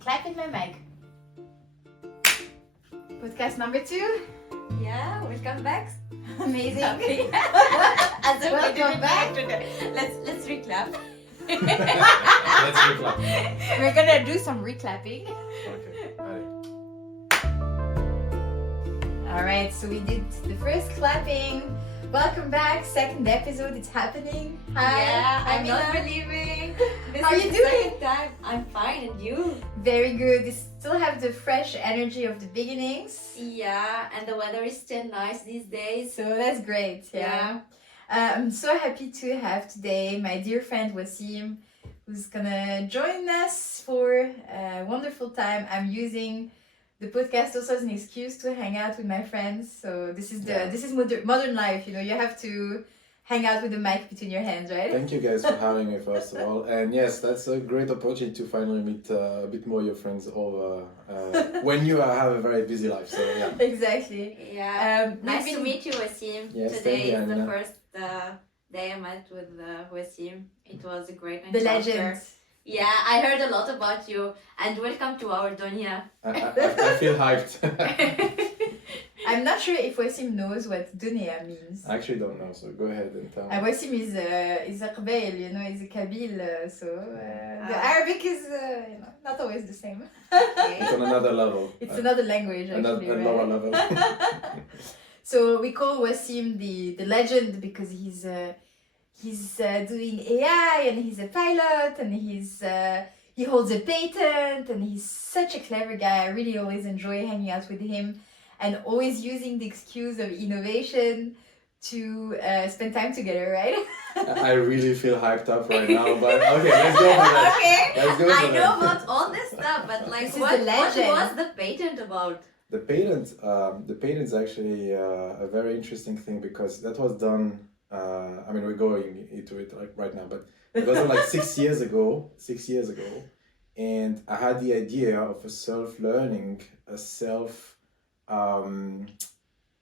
clapping my mic. Podcast number 2. Yeah, welcome back. Amazing. Okay. As if we Welcome didn't back. make today. Let's reclap. Let's reclap. We're gonna do some reclapping. Okay, ready. Alright, so we did the first clapping. Welcome back, second episode, it's happening. Hi, Yeah, I'm not Amina. believing. This How is you the doing? second time. I'm fine, and you? Very good. You still have the fresh energy of the beginnings. Yeah, and the weather is still nice these days. So that's great, yeah. I'm so happy to have today my dear friend Ouassim, who's gonna join us for a wonderful time. I'm using the podcast also as an excuse to hang out with my friends. So this is modern life, you know. You have to hang out with the mic between your hands, right? Thank you guys for having me first of all, and yes, that's a great opportunity to finally meet a bit more your friends over when you have a very busy life. So yeah. Exactly. Yeah. Nice we've to been- meet you, Ouassim. Yes, Today thank you, is the Amina. first day I met with Ouassim. It was a great The encounter. legend. Yeah, I heard a lot about you, and welcome to our Dunia. I feel hyped. I'm not sure if Ouassim knows what Dunia means. I actually don't know, so go ahead and tell me. Ouassim is a Qbail, you know, is a Kabyle, so the Arabic is not always the same. It's on another level. It's another language actually, a right? lower level. So we call Ouassim the legend because he's doing AI and he's a pilot and he holds a patent and he's such a clever guy. I really always enjoy hanging out with him and always using the excuse of innovation to spend time together, right? I really feel hyped up right now, but okay, let's go for that. Okay. Let's go for I know that. about all this stuff, but like, This is what the legend. was the patent about? The patent is actually a very interesting thing because that was done. I mean, we're going into it like right now, but it was done like 6 years ago. 6 years ago, and I had the idea of a self-learning,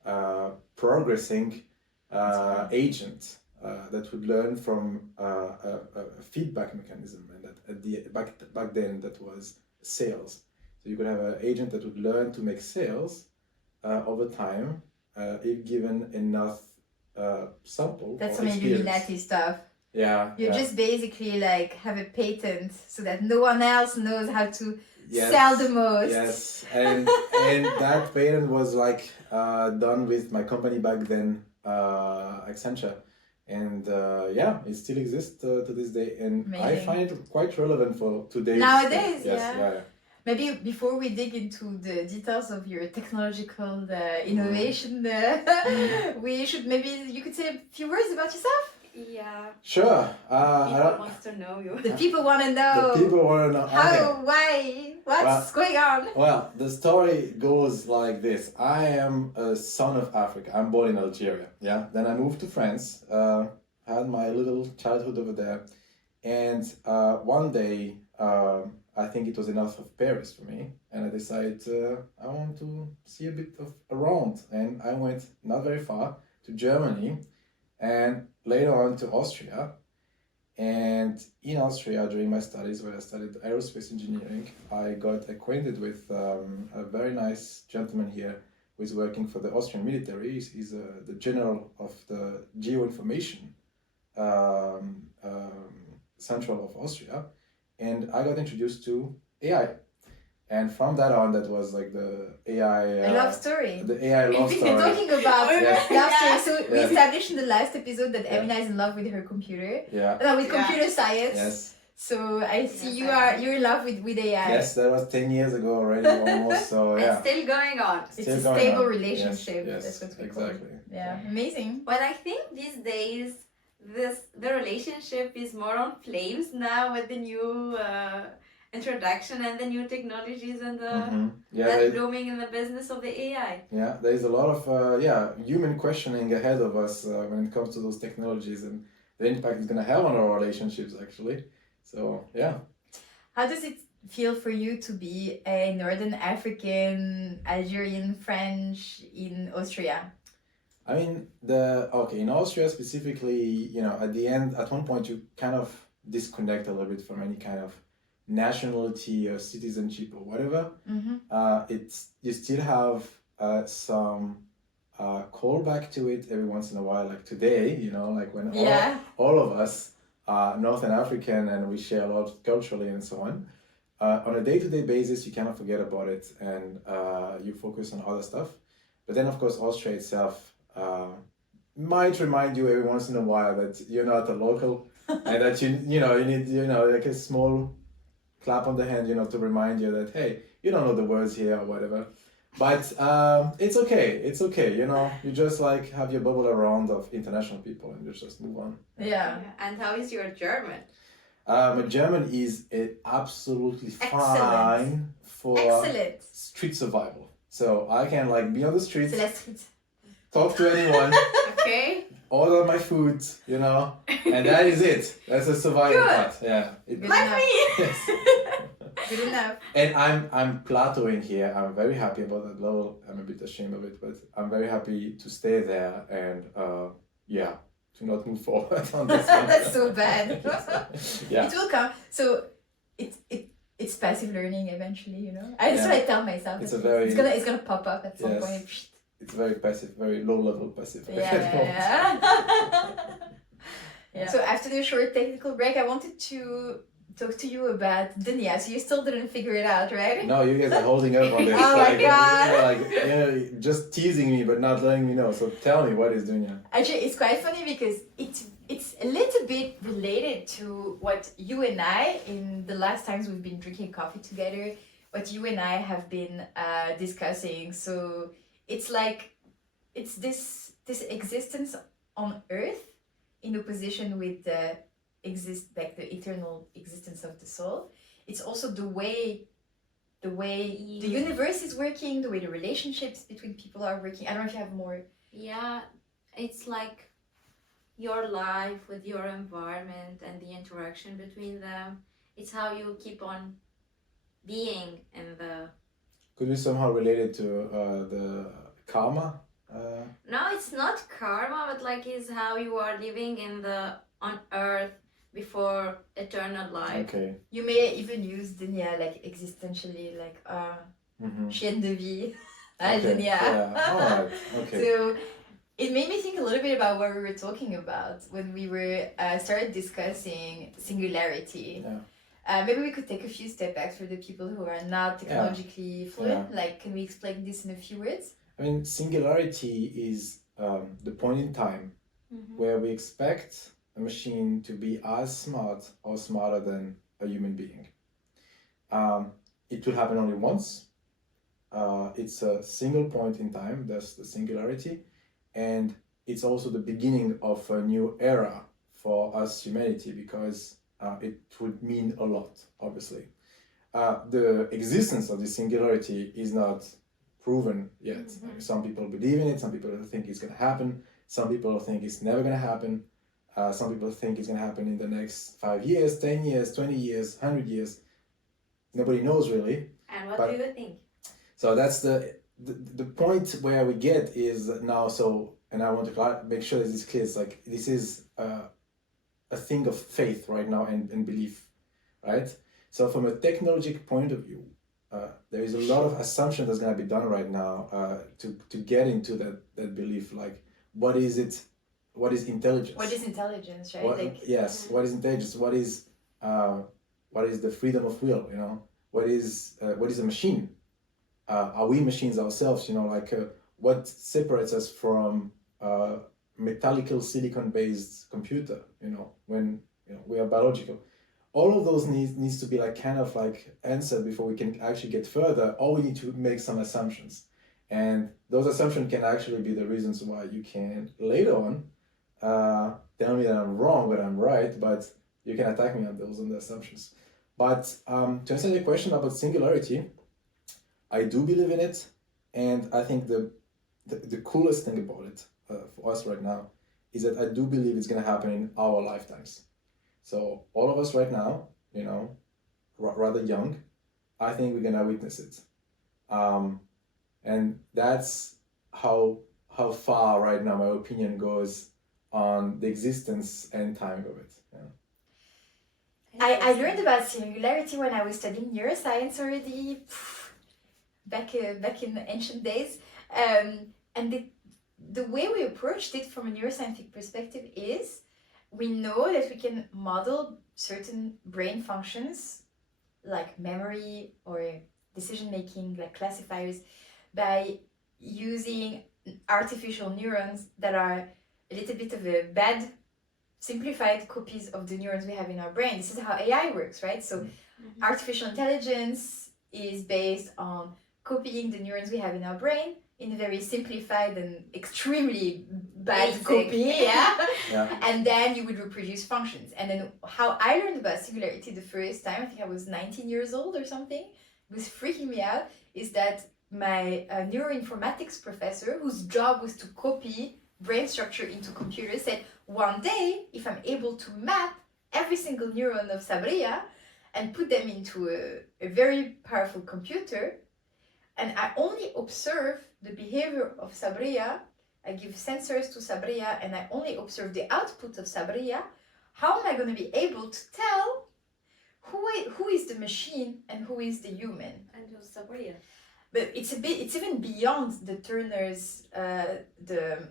a progressing agent that would learn from a feedback mechanism, and that back then that was sales. So you could have an agent that would learn to make sales over time if given enough sample. That's or some experience. Illuminati stuff. Yeah. You yeah. just basically like have a patent so that no one else knows how to Yes, sell the most. Yes, and that patent was like done with my company back then, Accenture, and yeah, it still exists to this day, and I Amazing. find it quite relevant for today's Nowadays, yes, yeah. Maybe before we dig into the details of your technological innovation, we should you could say a few words about yourself. Yeah. Sure. People wants to know you. The people want to know. The people want to know. How, Okay. why, what's going on? Well, the story goes like this. I am a son of Africa. I'm born in Algeria. Yeah. Then I moved to France. Had my little childhood over there, and one day, I think it was enough of Paris for me, and I decided I want to see a bit of around, and I went not very far to Germany, and later on to Austria. And in Austria, during my studies, where I studied aerospace engineering, I got acquainted with a very nice gentleman here who is working for the Austrian military. He's the general of the geoinformation central of Austria. And I got introduced to AI. And from that on, that was like the AI... A love story. The AI love We're story. talking about Yes. love story. So we Yes. established in the last episode that Yeah. Amina is in love with her computer. Yeah. No, with Yeah. computer science. Yes. So I see Yes, you're in love with AI. Yes, that was 10 years ago already, almost. So It's yeah. still going on. It's Still a going stable on. relationship. Yes, That's what we call exactly. it. Yeah, amazing. But I think these days, the relationship is more on flames now with the new introduction and the new technologies and the Yeah, that's blooming in the business of the AI. yeah, there is a lot of human questioning ahead of us when it comes to those technologies and the impact it's going to have on our relationships, actually. So, yeah. How does it feel for you to be a Northern African, Algerian, French in Austria? I mean, in Austria specifically, at the end, at one point, you kind of disconnect a little bit from any kind of nationality or citizenship or whatever, you still have some callback to it every once in a while, like today, like when all of us are Northern African and we share a lot culturally and so on. On a day-to-day basis, you cannot forget about it, and you focus on other stuff. But then, of course, Austria itself might remind you every once in a while that you're not a local, and that you need like a small clap on the hand, to remind you that, hey, you don't know the words here or whatever. But it's okay. It's okay. You just like have your bubble around of international people and you just move on. Yeah. And how is your German? My German is absolutely fine for street survival. So I can like be on the streets, talk to anyone, Okay. order my food, and that is it. That's the survival part. Yeah. Like me. Yes. Good enough. And I'm plateauing here. I'm very happy about that level. I'm a bit ashamed of it, but I'm very happy to stay there and to not move forward on this one. That's so bad. Yeah. It will come. So it's passive learning eventually, That's what I tell myself. It's gonna pop up at some point. It's very passive, very low level passive. Yeah. So after the short technical break, I wanted to talk to you about Dunia. So you still didn't figure it out, right? No, you guys are holding up on this. Oh my God. You're just teasing me but not letting me know. So tell me, what is Dunia? Actually, it's quite funny because it's a little bit related to what you and I, in the last times we've been drinking coffee together, what you and I have been discussing. So it's like, it's this existence on Earth in opposition with the eternal existence of the soul. It's also the way the universe is working, the way the relationships between people are working. I don't know if you have more. Yeah, it's like your life with your environment and the interaction between them. It's how you keep on being in the... Could you somehow relate it to the karma? No, it's not karma, but like is how you are living on Earth before eternal life. Okay. You may even use Dunia like existentially, like chaîne de vie. Dunia. Yeah. All right. Okay. So it made me think a little bit about what we were talking about when we were started discussing singularity. Yeah. Maybe we could take a few steps back for the people who are not technologically fluent. Like, can we explain this in a few words? I mean, singularity is the point in time where we expect a machine to be as smart or smarter than a human being. It will happen only once. It's a single point in time, that's the singularity, and it's also the beginning of a new era for us humanity, because it would mean a lot, obviously. The existence of the singularity is not proven yet. Some people believe in it, some people think it's going to happen, some people think it's never going to happen. Some people think it's going to happen in the next 5 years, 10 years, 20 years, 100 years. Nobody knows really. And what do you think? So that's the point where we get is now. So, and I want to make sure that this is clear. It's like this is a thing of faith right now and belief, right? So from a technological point of view, there is a lot of assumption that's going to be done right now to get into that belief. Like, what is it? What is intelligence? What is intelligence, right? What is intelligence? What is the freedom of will? What is a machine? Are we machines ourselves? What separates us from metallical silicon-based computer? When we are biological. All of those needs to be like kind of like answered before we can actually get further. Or we need to make some assumptions, and those assumptions can actually be the reasons why you can later on tell me that I'm wrong, but I'm right, but you can attack me on those assumptions. But to answer your question about singularity, I do believe in it, and I think the coolest thing about it for us right now is that I do believe it's going to happen in our lifetimes. So all of us right now, rather young, I think we're going to witness it. And that's how far right now my opinion goes on the existence and timing of it. I learned about singularity when I was studying neuroscience already, back in ancient days. And the way we approached it from a neuroscientific perspective is we know that we can model certain brain functions like memory or decision making, like classifiers, by using artificial neurons that are a little bit of a bad simplified copies of the neurons we have in our brain. This is how AI works, right? So artificial intelligence is based on copying the neurons we have in our brain in a very simplified and extremely bad Basic. copy, yeah? Yeah. And then you would reproduce functions. And then how I learned about singularity the first time, I think I was 19 years old or something, it was freaking me out, is that my neuroinformatics professor, whose job was to copy brain structure into computers, said, one day, if I'm able to map every single neuron of Sabria and put them into a very powerful computer, and I only observe the behavior of Sabria, I give sensors to Sabria, and I only observe the output of Sabria, how am I going to be able to tell who is the machine and who is the human? And who's Sabria? But it's even beyond the Turner's, the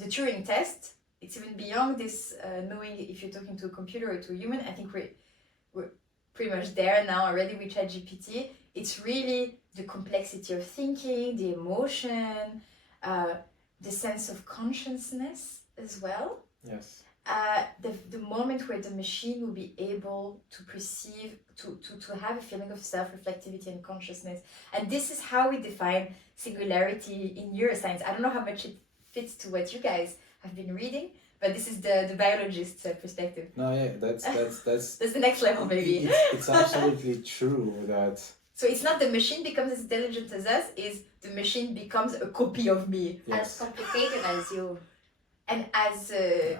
Turing test. It's even beyond this knowing if you're talking to a computer or to a human. I think we're pretty much there now already with ChatGPT. It's really the complexity of thinking, the emotion, the sense of consciousness as well. Yes. The moment where the machine will be able to perceive, to have a feeling of self-reflectivity and consciousness. And this is how we define singularity in neuroscience. I don't know how much it fits to what you guys have been reading, but this is the biologist's perspective. No, yeah, that's That's the next level, maybe. It's absolutely true that. So it's not the machine becomes as intelligent as us, is the machine becomes a copy of me. Yes. As complicated as you. And as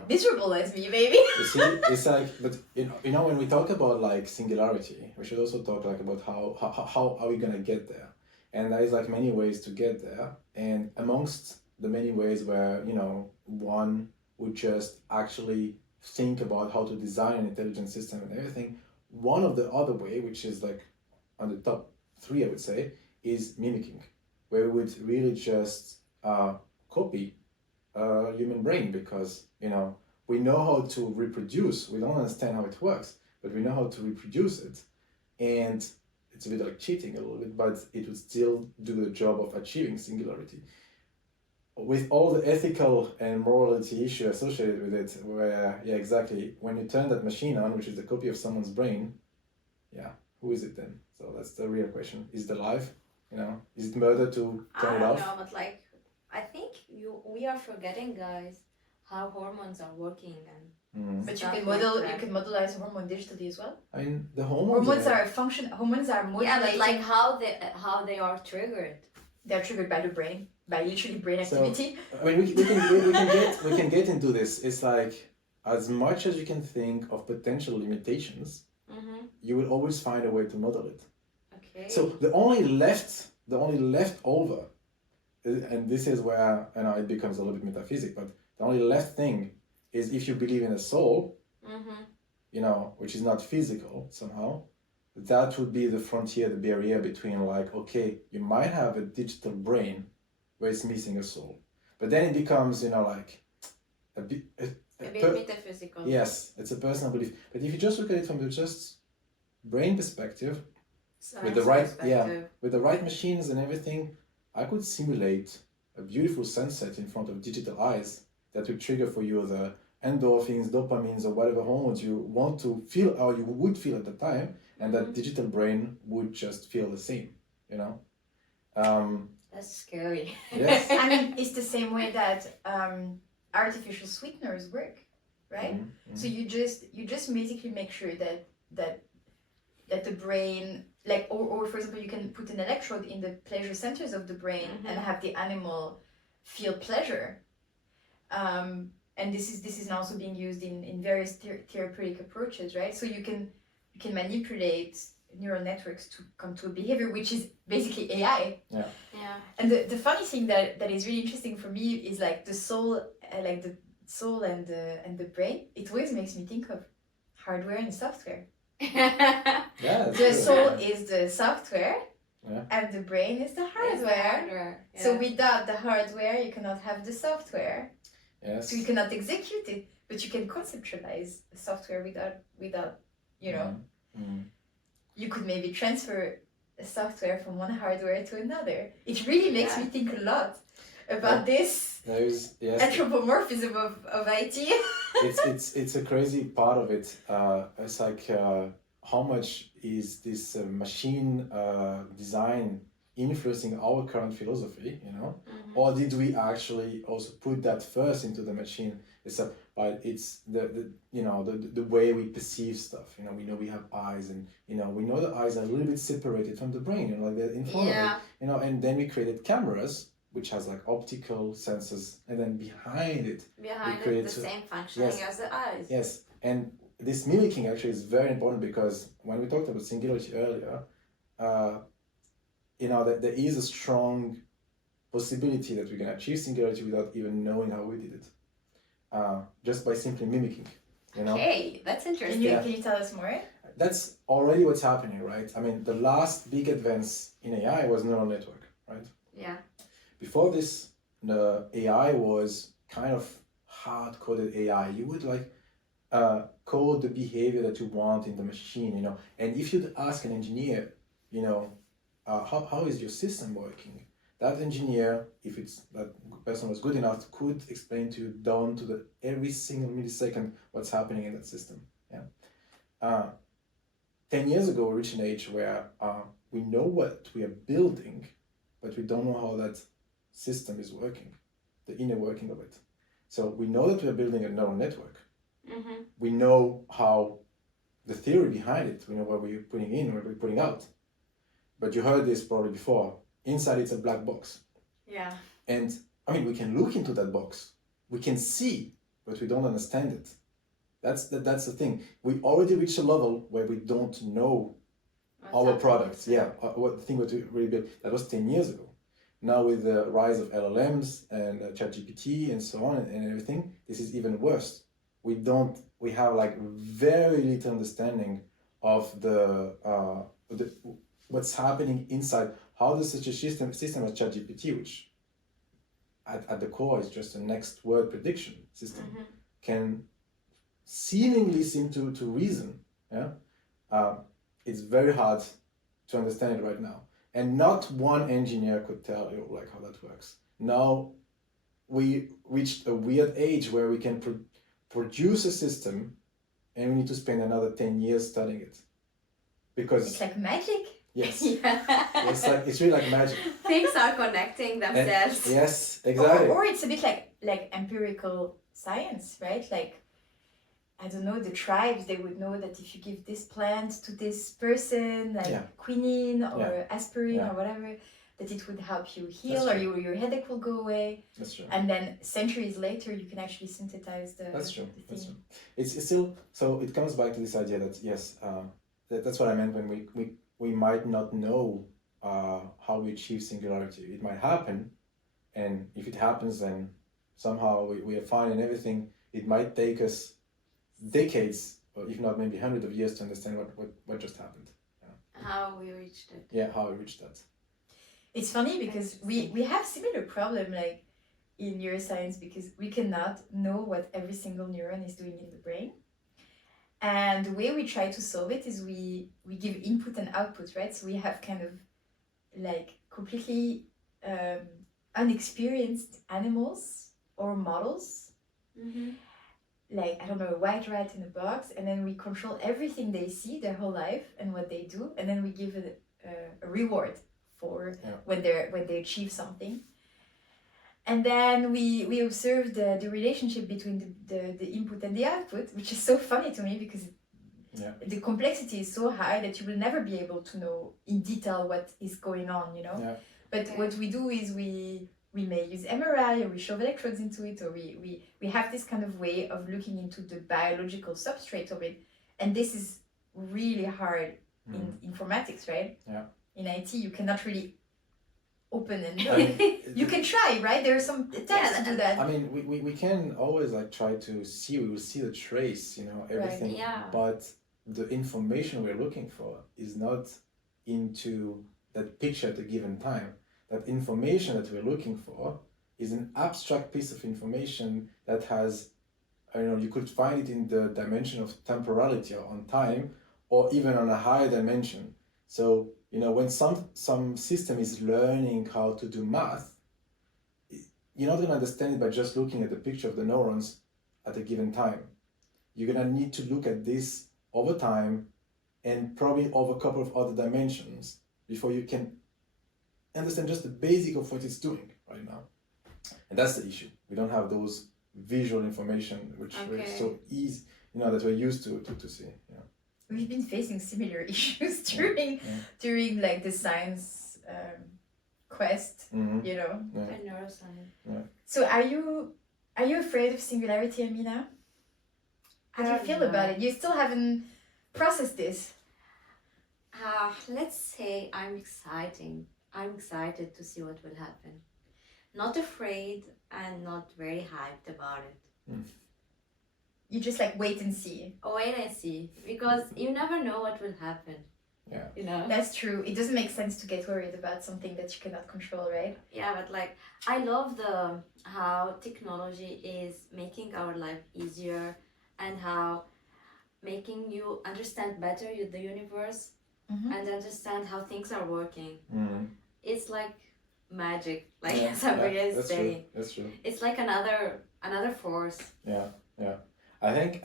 miserable as me, maybe. You see, it's like, but you know, when we talk about like singularity, we should also talk like about how are we gonna get there, and there is like many ways to get there, and amongst the many ways where one would just actually think about how to design an intelligent system and everything, one of the other way, which is like on the top 3, I would say, is mimicking, where we would really just copy human brain, because we know how to reproduce. We don't understand how it works, but we know how to reproduce it, and it's a bit like cheating a little bit, but it would still do the job of achieving singularity with all the ethical and morality issue associated with it, where exactly, when you turn that machine on, which is a copy of someone's brain, who is it then? So that's the real question. Is it alive? Is it murder to turn it off? I don't know, but like, I think we are forgetting, guys, how hormones are working and. But you stuff can like model, that. you can modelize hormone digitally as well. I mean, the hormones. Hormones are modulating. Yeah, but like how they are triggered. They're triggered by the brain, by literally brain activity. I mean, we can get into this. It's like, as much as you can think of potential limitations, you will always find a way to model it. Okay. So the only leftover, and this is where it becomes a little bit metaphysical, but the only left thing is if you believe in a soul, which is not physical somehow, that would be the frontier, the barrier between like, okay, you might have a digital brain where it's missing a soul, but then it becomes, like a bit metaphysical. Yes, it's a personal belief. But if you just look at it from the just brain perspective, with the right machines and everything, I could simulate a beautiful sunset in front of digital eyes that would trigger for you the endorphins, dopamines, or whatever hormones you want to feel or you would feel at the time, and that digital brain would just feel the same, That's scary. Yes. I mean, it's the same way that artificial sweeteners work, right? Mm-hmm. So you just basically make sure that the brain, like, or for example, you can put an electrode in the pleasure centers of the brain and have the animal feel pleasure. And this is also being used in various therapeutic approaches, right? So you can manipulate neural networks to come to a behavior, which is basically AI. Yeah. And the funny thing that is really interesting for me is like the soul, and the brain. It always makes me think of hardware and software. Yeah, it's The true. soul is the software, Yeah. and the brain is the hardware. So without the hardware, you cannot have the software. Yes. So you cannot execute it, but you can conceptualize the software without you know. Mm. You could maybe transfer the software from one hardware to another. It really makes me think a lot about this There is, yes. anthropomorphism of IT. It's a crazy part of it. It's like how much is this machine design influencing our current philosophy, you know? Or did we actually also put that first into the machine itself? But it's the way we perceive stuff. You know, we know we have eyes, and we know the eyes are a little bit separated from the brain, like they're in front of it. And then we created cameras which has like optical sensors, and then behind it the same functioning as the eyes. Yes, and this mimicking actually is very important, because when we talked about singularity earlier, that there is a strong possibility that we can achieve singularity without even knowing how we did it, just by simply mimicking. Okay, that's interesting. Can you tell us more? That's already what's happening, right? I mean, the last big advance in AI was neural network, right? Yeah. Before this, the AI was kind of hard-coded AI. You would code the behavior that you want in the machine, And if you'd ask an engineer, how is your system working? That engineer, if that person was good enough, could explain to you down to every single millisecond what's happening in that system. Yeah. 10 years ago, we reached an age where we know what we are building, but we don't know how that system is working, the inner working of it. So we know that we are building a neural network. We know how the theory behind it. We know what we're putting in, what we're putting out. But you heard this probably before. Inside it's a black box. Yeah. And I mean, we can look into that box. We can see, but we don't understand it. That's the thing. We already reached a level where we don't know our products. Yeah, what the thing that we really built. That was 10 years ago. Now with the rise of LLMs and ChatGPT and so on and everything, this is even worse. We have like very little understanding of the what's happening inside. How does such a system as ChatGPT, which at the core is just a next word prediction system, can seemingly seem to reason. Yeah, it's very hard to understand it right now. And not one engineer could tell you how that works. Now we reached a weird age where we can produce a system, and we need to spend another 10 years studying it, because it's like magic. Yes, Yeah. it's really like magic. Things are connecting themselves. Yes, exactly. Or it's a bit like empirical science, right? Like, I don't know, the tribes, they would know that if you give this plant to this person, like quinine or aspirin or whatever, that it would help you heal, or your headache will go away. That's true. And then centuries later, you can actually synthesize the That's true. the That's thing. true. It's still, so it comes back to this idea that yes, that's what I meant when we might not know how we achieve singularity. It might happen, and if it happens, then somehow we are fine and everything. It might take us decades, or if not maybe hundreds of years, to understand what just happened. How we reached it. Yeah, how we reached that. It's funny because we have similar problem like in neuroscience, because we cannot know what every single neuron is doing in the brain. And the way we try to solve it is we give input and output, right? So we have kind of like completely unexperienced animals or models. Like, I don't know, a white rat in a box, and then we control everything they see their whole life and what they do, and then we give a reward for when they achieve something. And then we observe the relationship between the input and the output, which is so funny to me, because the complexity is so high that you will never be able to know in detail what is going on, But what we do is we may use MRI, or we shove electrodes into it, or we have this kind of way of looking into the biological substrate of it. And this is really hard in informatics, right? Yeah. In IT, you cannot really open and look. You can try, right? There are some attempts to do that. I mean, we can always try to see, we will see the trace, everything. Right, yeah. But the information we're looking for is not into that picture at a given time. That information that we're looking for is an abstract piece of information that has, you could find it in the dimension of temporality or on time, or even on a higher dimension. So, when some system is learning how to do math, you're not going to understand it by just looking at the picture of the neurons at a given time. You're going to need to look at this over time and probably over a couple of other dimensions before you can understand just the basic of what it's doing right now. And that's the issue. We don't have those visual information, which is so easy, that we're used to see. Yeah. We've been facing similar issues during like the science quest, And neuroscience. Yeah. So are you afraid of singularity, Amina? How do you feel about it? You still haven't processed this. Let's say I'm excited to see what will happen. Not afraid and not very hyped about it. You just like wait and see. Wait and see, because you never know what will happen. Yeah. That's true. It doesn't make sense to get worried about something that you cannot control, right? Yeah, but like I love how technology is making our life easier and how making you understand better the universe and understand how things are working. It's like magic, like Sabria is saying. That's true. It's like another force. Yeah. I think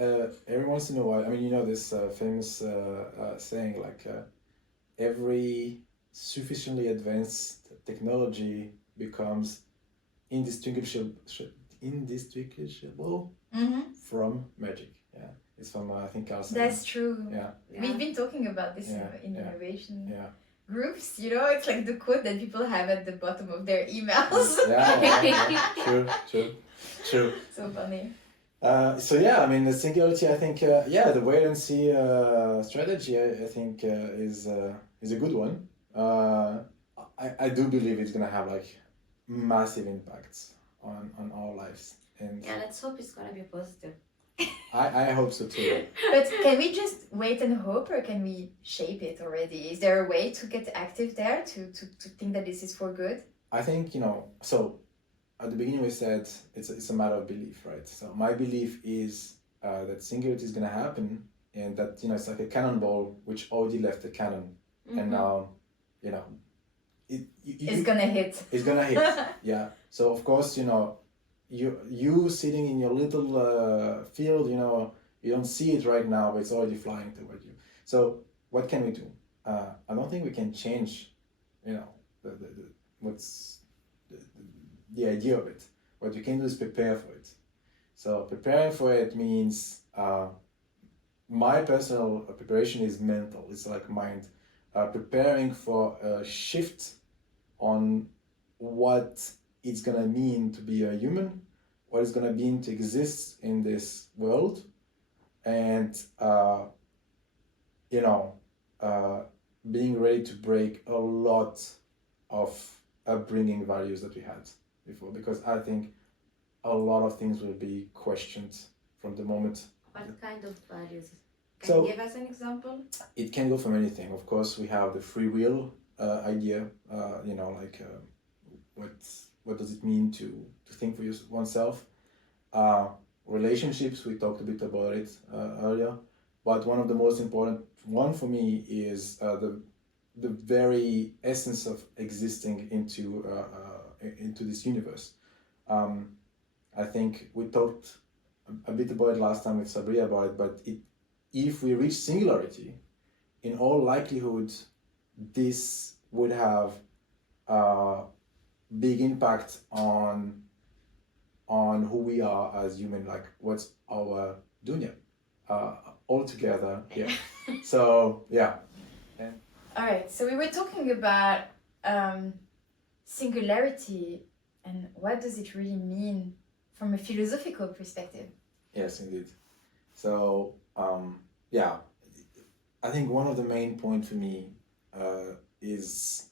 every once in a while, this famous saying, like every sufficiently advanced technology becomes indistinguishable from magic. Yeah, it's from I think Carl Sagan. That's true. Yeah. We've been talking about this in Yeah. innovation Yeah. groups. It's like the quote that people have at the bottom of their emails. Yeah. True. So funny. The singularity, I think, the wait and see strategy, I think, is a good one. I do believe it's gonna have like massive impacts on our lives, and let's hope it's gonna be positive. I hope so too. But can we just wait and hope, or can we shape it already? Is there a way to get active there to think that this is for good? I think so. At the beginning we said it's a matter of belief, right? So my belief is that singularity is going to happen, and that it's like a cannonball which already left the cannon, and now it's gonna hit. It's gonna hit. Yeah. So of course you sitting in your little field, you don't see it right now, but it's already flying toward you. So what can we do? I don't think we can change, the idea of it. What you can do is prepare for it. So preparing for it means my personal preparation is mental. It's like mind. Preparing for a shift on what it's gonna mean to be a human, what it's gonna mean to exist in this world, and being ready to break a lot of upbringing values that we had before, because I think a lot of things will be questioned from the moment. What kind of values? Can you give us an example? It can go from anything. Of course, we have the free will idea. What does it mean to think for oneself? Relationships, we talked a bit about it earlier, but one of the most important one for me is the very essence of existing into this universe. I think we talked a bit about it last time with Sabria about it, but if we reach singularity, in all likelihood, this would have a big impact on who we are as human, like what's our dunya all together here. So yeah. All right, so we were talking about singularity and what does it really mean from a philosophical perspective? Yes, indeed. So I think one of the main points for me is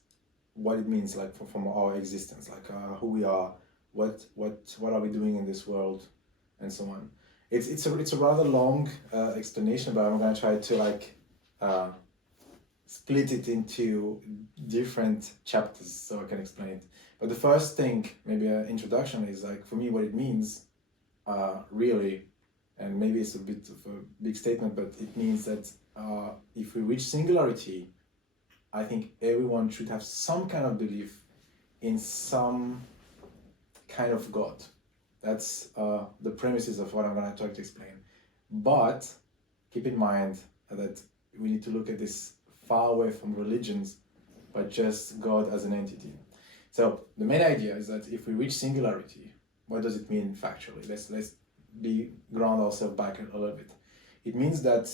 what it means, like from our existence, like who we are, what are we doing in this world, and so on. it's a rather long explanation, but I'm gonna try to like split it into different chapters so I can explain it. But the first thing, maybe an introduction, is like for me what it means really, and maybe it's a bit of a big statement, but it means that if we reach singularity, I think everyone should have some kind of belief in some kind of God. That's the premises of what I'm going to try to explain. But keep in mind that we need to look at this far away from religions, but just God as an entity. So the main idea is that if we reach singularity, what does it mean factually? Let's ground ourselves back a little bit. It means that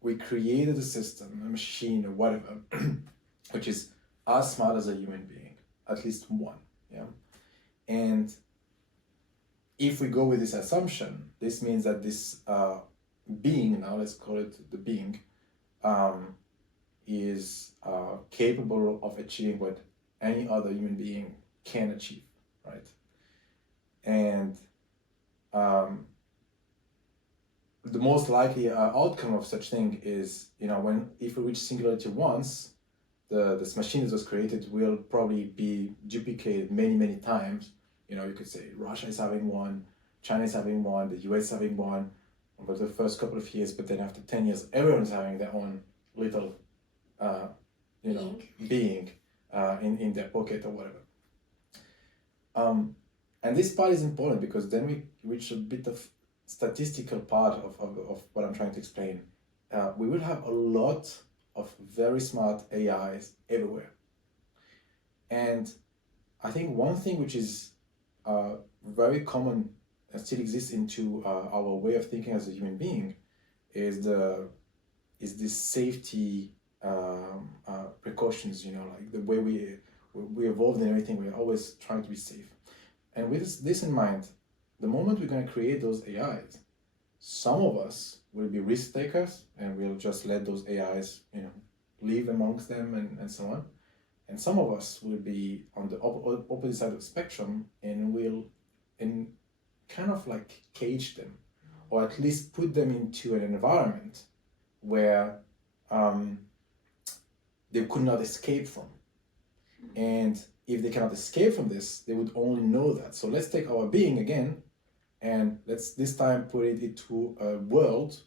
we created a system, a machine, or whatever, which is as smart as a human being, at least one. Yeah, and if we go with this assumption, this means that this being, now let's call it the being, is capable of achieving what any other human being can achieve, right? And the most likely outcome of such thing is, if we reach singularity once, this machine that was created will probably be duplicated many times. You could say Russia is having one, China is having one, the US is having one, for the first couple of years, but then after 10 years, everyone's having their own little, being in their pocket or whatever. And this part is important because then we reach a bit of statistical part of what I'm trying to explain. We will have a lot of very smart AIs everywhere. And I think one thing which is very common and still exists into our way of thinking as a human being is this safety precautions, like the way we evolved and everything, we're always trying to be safe. And with this in mind, the moment we're going to create those AIs, some of us will be risk takers and we'll just let those AIs, live amongst them and so on. And some of us will be on the opposite side of the spectrum and will kind of like cage them, or at least put them into an environment where they could not escape from. And if they cannot escape from this, they would only know that. So let's take our being again, and let's this time put it into a world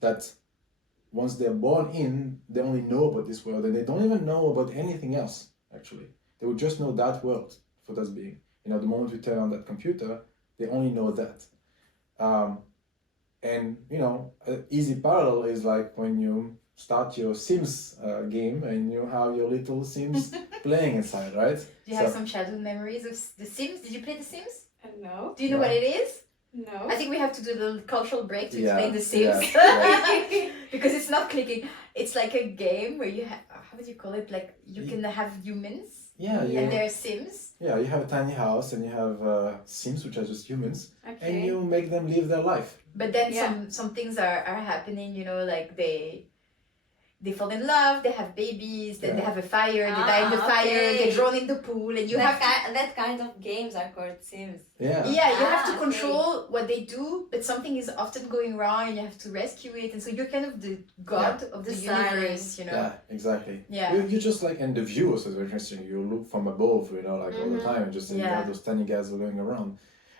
that once they're born in, they only know about this world, and they don't even know about anything else, actually. They would just know that world for that being. The moment we turn on that computer, they only know that. And, an easy parallel is like when you start your Sims game and you have your little Sims playing inside, right? Do you have some childhood memories of The Sims? Did you play The Sims? No. Do you know what it is? No. I think we have to do the cultural break to explain The Sims. Because it's not clicking. It's like a game where you have, how would you call it? Like you can have humans. Yeah. And they're Sims. Yeah, you have a tiny house and you have Sims, which are just humans, Okay. and you make them live their life. But then some things are happening, like they fall in love, they have babies, then they have a fire, they die in the fire, get drawn in the pool, and you have to... that kind of games are called Sims. Yeah. Yeah, you have to control what they do, but something is often going wrong and you have to rescue it, and so you're kind of the god of the universe, Yeah, exactly. Yeah. You just like, and the view also is very interesting. You look from above, like all the time, and just you have those tiny guys going around.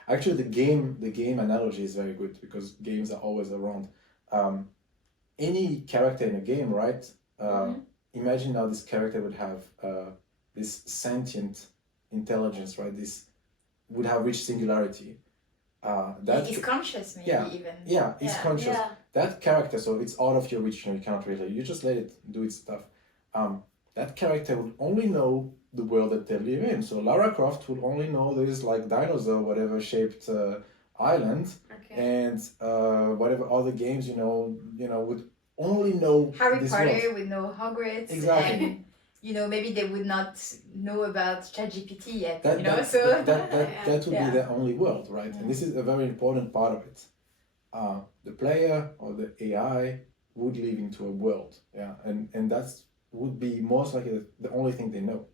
Actually, the game analogy is very good because games are always around. Any character in a game, right? Imagine now this character would have this sentient intelligence, right? This would have reached singularity. That he's conscious, maybe even. Yeah, he's conscious. Yeah. That character, so it's out of your reach. You cannot really. You just let it do its stuff. That character would only know the world that they live in. So Lara Croft would only know this like dinosaur, whatever shaped island, and whatever other games would only know Harry this Potter world. would know Hogwarts. Exactly. And maybe they would not know about ChatGPT yet. That would be Yeah. their only world, right? And this is a very important part of it. The player or the AI would live into a world, and that's would be most likely the only thing they know.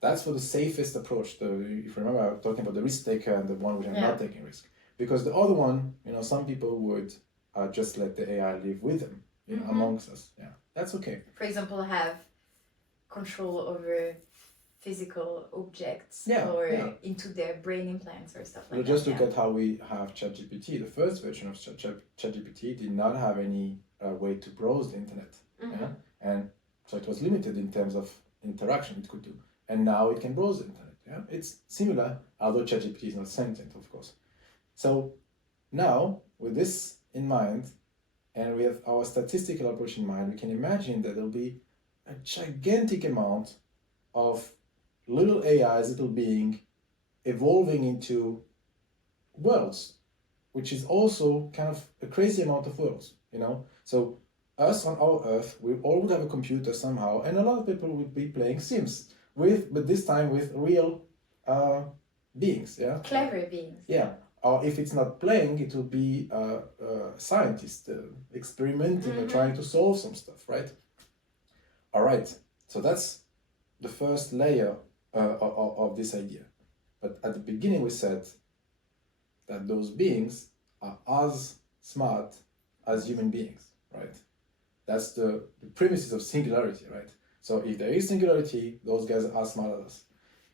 That's for the safest approach. If you remember, I was talking about the risk taker and the one which are not taking risk. Because the other one, some people would just let the AI live with them, amongst us. Yeah, that's okay. For example, have control over physical objects or into their brain implants or stuff like that. Just look at how we have ChatGPT. The first version of ChatGPT did not have any way to browse the internet. Yeah? And so it was limited in terms of interaction it could do. And now it can browse the internet. Yeah? It's similar, although ChatGPT is not sentient, of course. So now, with this in mind, and with our statistical approach in mind, we can imagine that there'll be a gigantic amount of little AIs, little beings, evolving into worlds, which is also kind of a crazy amount of worlds, So us on our Earth, we all would have a computer somehow, and a lot of people would be playing Sims but this time with real beings, yeah? Clever beings. Yeah. Or if it's not playing, it will be scientists experimenting or trying to solve some stuff, right? All right. So that's the first layer of this idea. But at the beginning, we said that those beings are as smart as human beings, right? That's the premises of singularity, right? So if there is singularity, those guys are as smart as us.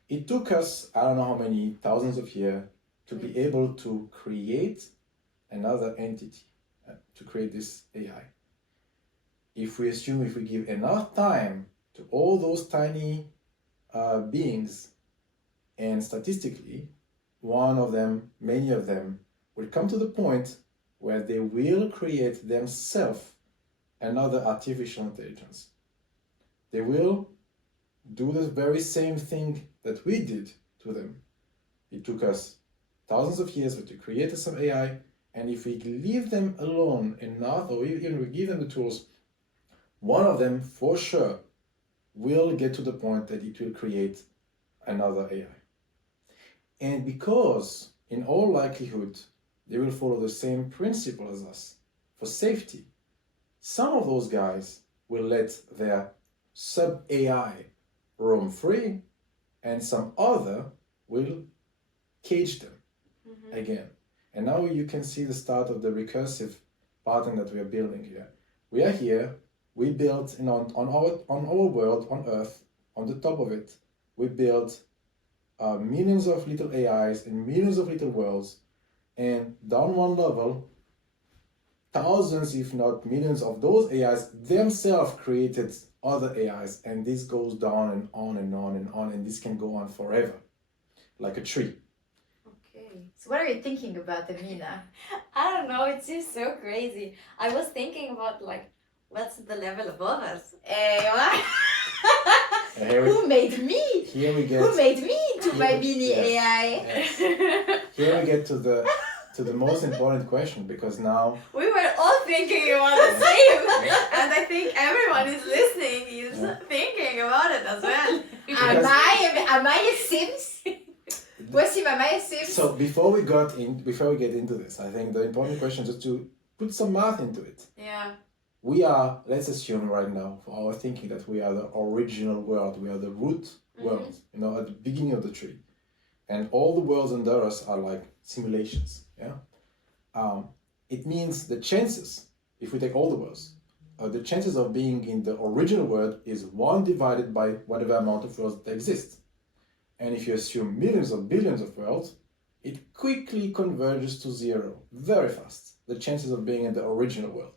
It took us, I don't know how many thousands of years, to be able to create another entity, to create this AI. If we give enough time to all those tiny beings, and statistically, one of them, many of them, will come to the point where they will create themselves another artificial intelligence. They will do the very same thing that we did to them. It took us thousands of years to create some AI, and if we leave them alone enough, or even we give them the tools, one of them for sure will get to the point that it will create another AI. And because, in all likelihood, they will follow the same principle as us for safety, some of those guys will let their sub-AI roam free, and some other will cage them again. And now you can see the start of the recursive pattern that we are building here. We are here, we built on our world, on Earth, on the top of it, we built millions of little AIs and millions of little worlds, and down one level, thousands, if not millions of those AIs themselves created other AIs, and this goes down and on and on and on, and this can go on forever, like a tree. Okay. So what are you thinking about, Amina? I don't know, it seems so crazy. I was thinking about what's the level above us? Hey, what? Who made me? Here we get. Who made me into my mini AI? Yes. Here we get to the most important question, because now we were all thinking about the same, and I think everyone is listening is thinking about it as well. Am I a Sims? Ouassim, am I a Sims? So before we get into this, I think the important question is to put some math into it. Yeah. We are, let's assume right now, for our thinking, that we are the original world, we are the root world, at the beginning of the tree. And all the worlds under us are like simulations, yeah? It means the chances, if we take all the worlds, the chances of being in the original world is 1 divided by whatever amount of worlds that exist. And if you assume millions of billions of worlds, it quickly converges to 0, very fast, the chances of being in the original world,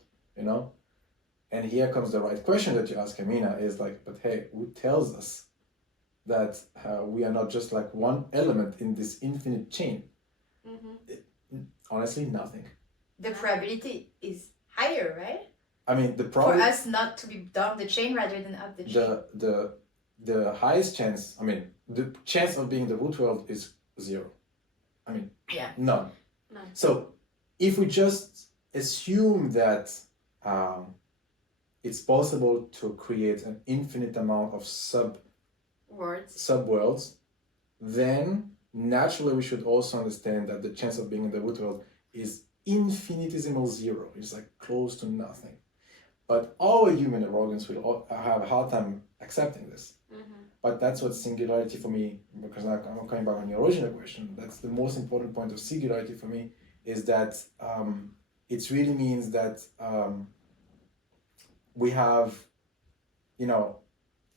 And here comes the right question that you ask, Amina, is but hey, who tells us that we are not just like one element in this infinite chain? Honestly, nothing. The probability is higher, right? I mean, for us not to be down the chain rather than up the chain. The highest chance, the chance of being the root world is 0. None. So if we just assume that it's possible to create an infinite amount of sub-worlds, then naturally we should also understand that the chance of being in the root world is infinitesimal 0. It's like close to nothing. But our human arrogance will have a hard time accepting this. But that's what singularity for me, because I'm coming back on your original question, that's the most important point of singularity for me, is that it really means that we have, you know,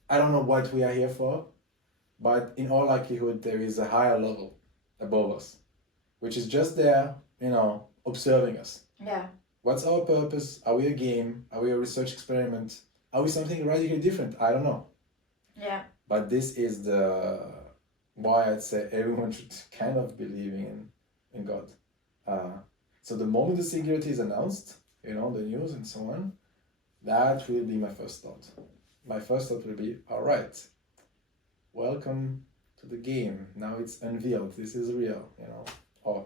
I don't know what we are here for, but in all likelihood there is a higher level above us, which is just there, you know, observing us. Yeah. What's our purpose? Are we a game? Are we a research experiment? Are we something radically different? I don't know. Yeah. But this is the why I'd say everyone should kind of believing in God. So the moment the singularity is announced, you know, the news and so on, that will be my first thought. My first thought will be, all right, welcome to the game. Now it's unveiled. This is real, you know, or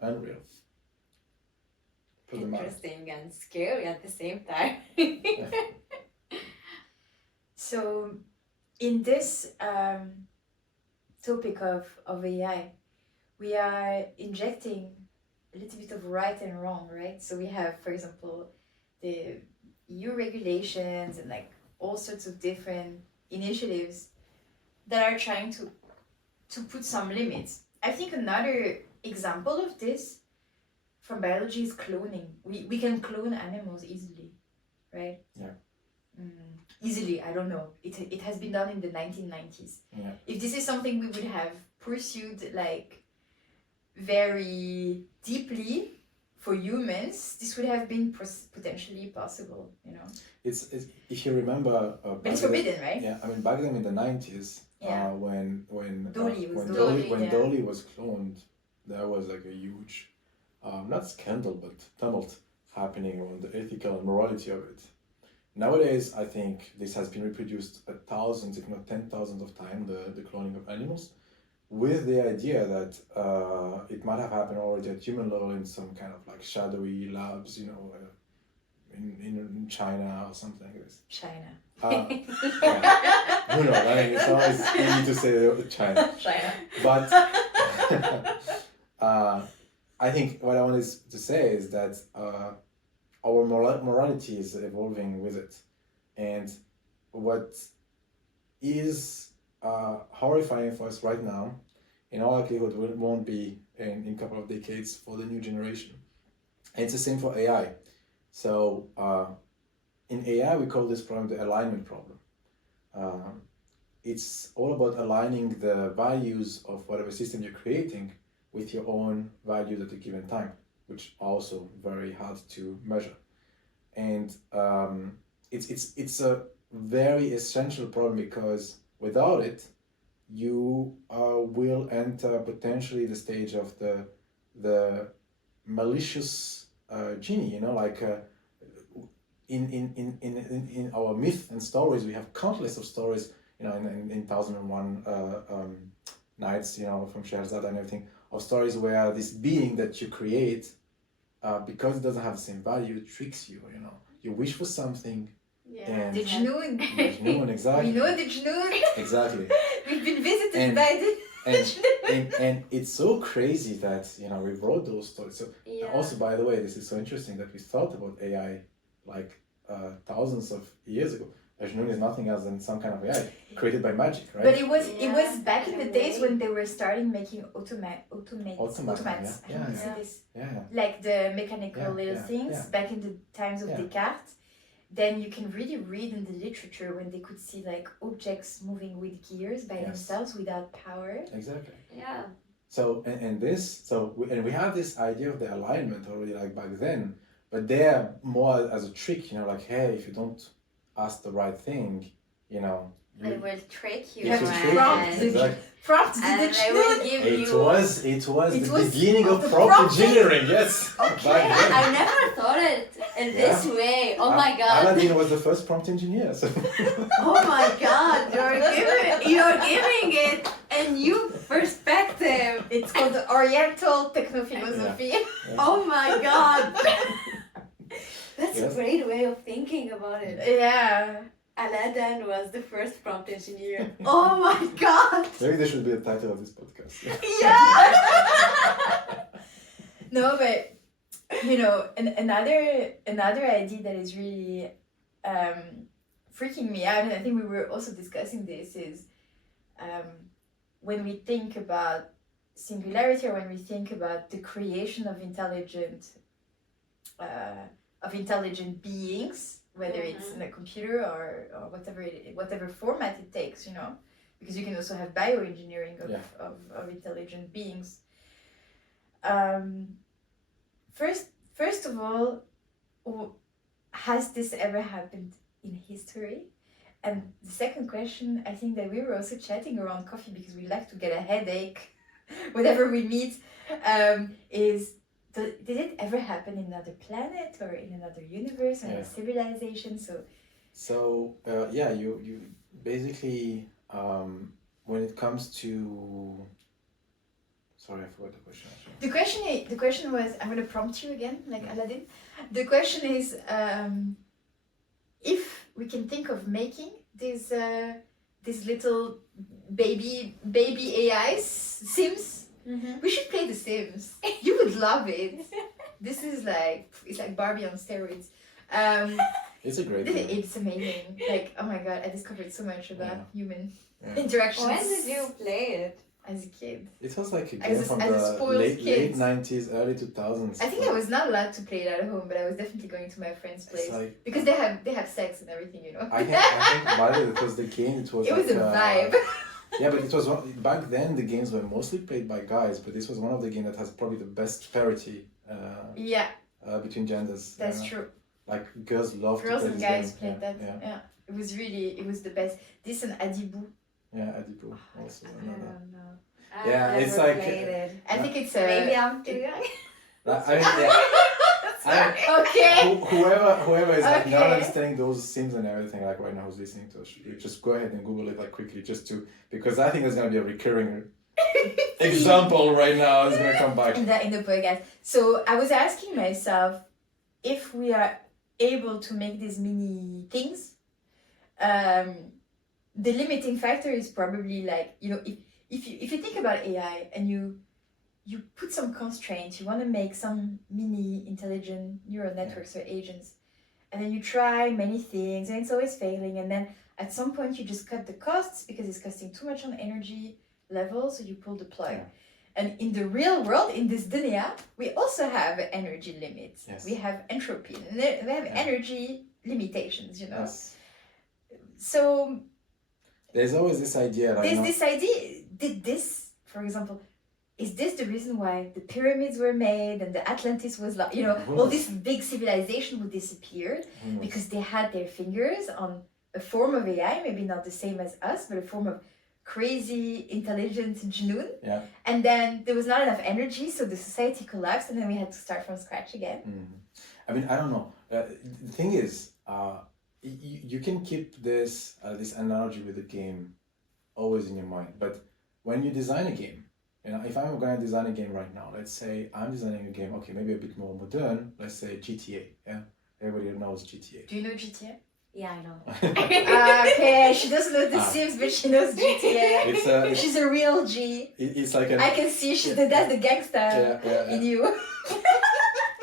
unreal. Interesting and scary at the same time. So, in this topic of AI, we are injecting a little bit of right and wrong, right? So we have, for example, the EU regulations and like all sorts of different initiatives that are trying to put some limits. I think another example of this from biology is cloning. We can clone animals easily, right? Yeah. Easily, I don't know. It has been done in the 1990s. Yeah. If this is something we would have pursued like very deeply for humans, this would have been potentially possible, you know. It's if you remember. But it's forbidden, right? Yeah, I mean back then in the 90s, when Dolly was cloned, there was like a huge, not scandal but tumult happening on the ethical and morality of it. Nowadays, I think this has been reproduced 1,000, if not 10,000 of times, the cloning of animals, with the idea that it might have happened already at human level in some kind of like shadowy labs, you know, in China or something like this. China. Yeah. Who knows? I mean, it's always easy to say China. China. But I think what I wanted to say is that our morality is evolving with it. And what is horrifying for us right now, in all likelihood, won't be in a couple of decades for the new generation. And it's the same for AI. So in AI, we call this problem the alignment problem. It's all about aligning the values of whatever system you're creating with your own values at a given time, which are also very hard to measure. And it's a very essential problem because without it, you will enter potentially the stage of the malicious genie. You know, like in our myth and stories, we have countless of stories. You know, in 1001 Nights, you know, from Scheherazade and everything, of stories where this being that you create, because it doesn't have the same value, it tricks you. You know, you wish for something. Yeah. The Jnoon. Exactly. We know the Jnoon. Exactly. We've been visited by the and it's so crazy that, you know, we wrote those stories. So also, by the way, this is so interesting that we thought about AI like thousands of years ago. Jnoon is nothing else than some kind of AI created by magic, right? But it was back in the days when they were starting making automats. Like the mechanical little things back in the times of Descartes. Then you can really read in the literature when they could see like objects moving with gears by themselves without power. Exactly. Yeah. So we have this idea of the alignment already like back then, but they're more as a trick, you know, like, hey, if you don't ask the right thing, you know, they will trick you. You have to prompt the Jnoon. It was the beginning of prompt engineering, yes. Okay, I never thought it in this way. Oh my god. Aladdin was the first prompt engineer. So. Oh my god, you're giving it a new perspective. It's called the Oriental technophilosophy. Yeah. Oh my god. That's a great way of thinking about it. Yeah. Aladdin was the first prompt engineer. Oh my god! Maybe there should be a title of this podcast. Yeah! No, but you know, another idea that is really freaking me out, and I think we were also discussing this, is when we think about singularity, or when we think about the creation of intelligent beings, whether it's in a computer or whatever format it takes, you know, because you can also have bioengineering of intelligent beings. First of all, has this ever happened in history? And the second question, I think that we were also chatting around coffee because we like to get a headache whenever we meet, is did it ever happen in another planet or in another universe or in a civilization? So you basically when it comes to, sorry, I forgot the question actually. The question was, I'm gonna prompt you again, like Aladdin. The question is, if we can think of making these little baby AIs, Sims. We should play The Sims. You would love it. This is it's like Barbie on steroids. It's a great game. It's amazing. Like, oh my god, I discovered so much about human interactions. When did you play it? As a kid. It was like a game As from a the spoiled late kid. 90s, early 2000s. I think I was not allowed to play it at home, but I was definitely going to my friend's place because they have sex and everything, you know. I think by the way, because the game, it was a vibe. Yeah, but it was back then. The games were mostly played by guys, but this was one of the games that has probably the best parity. Between genders. That's true. Like girls love girls to play and this guys game. played that. It was the best. This and Adibou. Yeah, Adibou also. I don't know. Yeah, I've it's never like played it. I think it's Maybe I'm too young. Okay. Whoever is like not Okay. understanding those Sims and everything, like right now, who's listening to us, you just go ahead and Google it like quickly, because I think there's gonna be a recurring example right now. It's gonna come back in the podcast. So I was asking myself if we are able to make these mini things. The limiting factor is probably like, you know, if you think about AI and you put some constraints, you want to make some mini intelligent neural networks or agents, and then you try many things and it's always failing, and then at some point you just cut the costs because it's costing too much on energy level, so you pull the plug. And in the real world, in this Dunia, we also have energy limits. We have entropy, and we have energy limitations, you know. So there's always this idea, like, there's this idea, for example, is this the reason why the pyramids were made and the Atlantis was like, you know, all this big civilization would disappear because they had their fingers on a form of AI, maybe not the same as us, but a form of crazy, intelligent Jnoon. And then there was not enough energy, so the society collapsed, and then we had to start from scratch again. I mean, I don't know. The thing is, you can keep this analogy with the game always in your mind, but when you design a game, you know, if I'm going to design a game right now, let's say I'm designing a game, okay, maybe a bit more modern, let's say GTA, everybody knows GTA. Do you know GTA? Yeah, I know. Okay, she doesn't know The Sims, but she knows GTA. She's a real G. It's like I can see that's the gangster in you.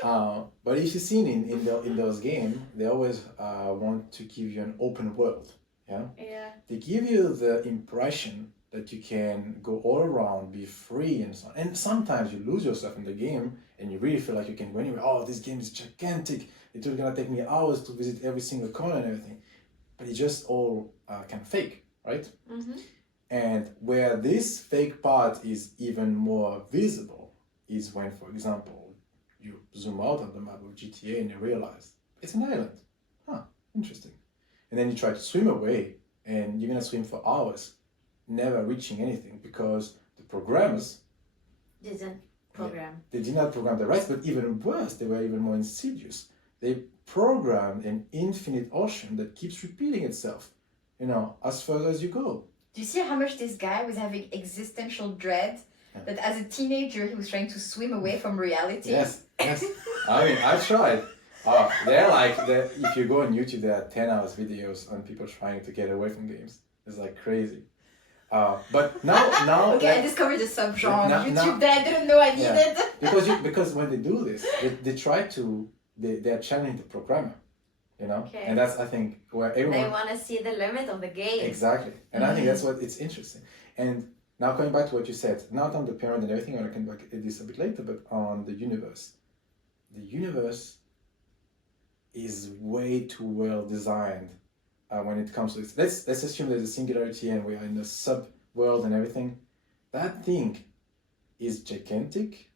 But if you've seen in those games, they always want to give you an open world. They give you the impression that you can go all around, be free, and so on. And sometimes you lose yourself in the game, and you really feel like you can go anywhere. Oh, this game is gigantic. It's gonna take me hours to visit every single corner and everything. But it's just all kind of fake, right? And where this fake part is even more visible is when, for example, you zoom out on the map of GTA and you realize it's an island. Interesting. And then you try to swim away, and you're gonna swim for hours, never reaching anything, because the programmers didn't program. They did not program the rest, but even worse, they were even more insidious. They programmed an infinite ocean that keeps repeating itself, you know, as far as you go. Do you see how much this guy was having existential dread? That as a teenager he was trying to swim away from reality? Yes. I mean, I've tried. If you go on YouTube, there are 10 hours videos on people trying to get away from games. It's like crazy. But now okay, I discovered a subgenre on YouTube that I didn't know I needed. Because when they do this, they are challenging the programmer, you know, and that's, I think, where everyone, they want to see the limit of the game. Exactly, and I think that's what it's interesting. And Now coming back to what you said, not on the pyramid and everything, and I can come back at this a bit later, but on the universe. The universe is way too well designed when it comes to this. Let's assume there's a singularity and we are in the sub-world and everything. That thing is gigantic.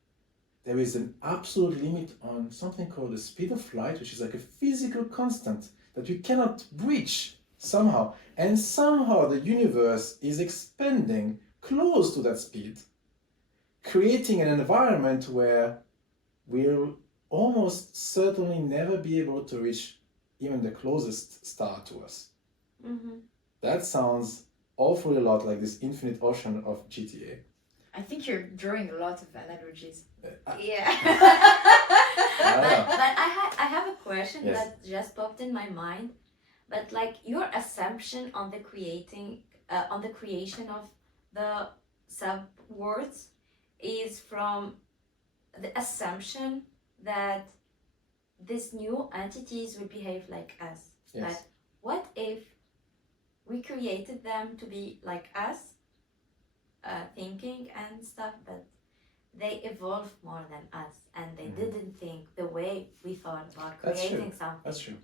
There is an absolute limit on something called the speed of light, which is like a physical constant that you cannot breach somehow. And somehow the universe is expanding close to that speed, creating an environment where we'll almost certainly never be able to reach even the closest star to us. Mm-hmm. That sounds awfully a lot like this infinite ocean of GTA. I think you're drawing a lot of analogies. Yeah. I don't know. but I have a question Yes. that just popped in my mind. But like your assumption on the creation of the subworlds is from the assumption that these new entities will behave like us. Yes. But what if we created them to be like us, thinking and stuff, but they evolved more than us and they didn't think the way we thought about That's creating true. something. That's true.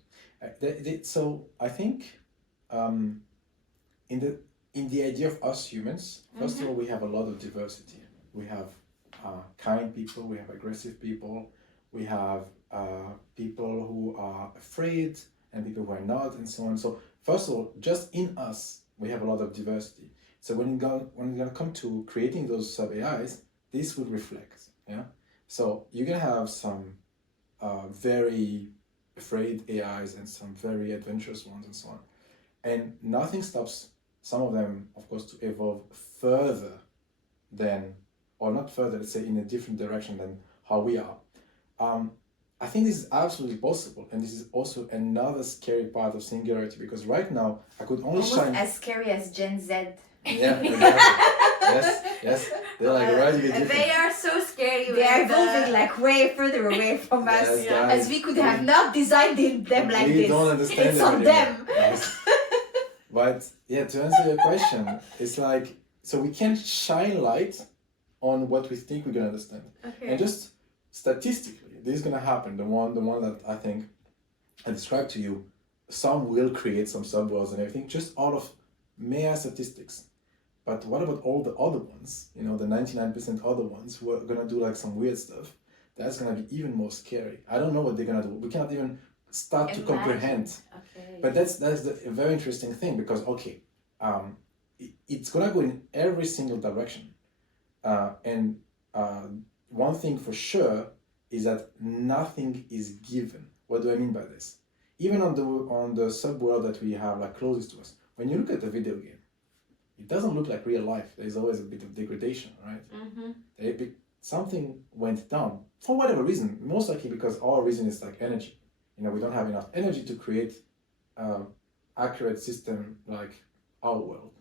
So I think in the idea of us humans, first of all, we have a lot of diversity. We have kind people, we have aggressive people, we have people who are afraid and people who are not, and so on. So first of all, just in us, we have a lot of diversity. So when you're gonna come to creating those sub AIs, this would reflect. Yeah. So you're gonna have some very afraid AIs and some very adventurous ones and so on. And nothing stops some of them, of course, to evolve further than, or not further, let's say in a different direction than how we are. I think this is absolutely possible, and this is also another scary part of Singularity, because right now I could only Almost shine. as scary as Gen Z. Yeah, exactly. Yes, they're like radically different. They are so scary. They are with evolving like way further away from us, Yes, Yeah. guys, as we could have not designed them like we this. don't understand It's them on anymore. them. Yes. But yeah, to answer your question, it's like, so we can't shine light on what we think we can understand. Okay. And just statistically, this is gonna happen. The one that I think I described to you, some will create some subworlds and everything, just out of mere statistics. But what about all the other ones? You know, the 99% other ones who are gonna do like some weird stuff. That's gonna be even more scary. I don't know what they're gonna do. We cannot even start to comprehend. Okay. But that's a very interesting thing, because it's gonna go in every single direction, and one thing for sure is that nothing is given. What do I mean by this? Even on the subworld that we have like closest to us, when you look at the video game, it doesn't look like real life. There's always a bit of degradation, right? Mm-hmm. Something went down for whatever reason. Most likely because our reason is like energy. You know, we don't have enough energy to create accurate system like our world.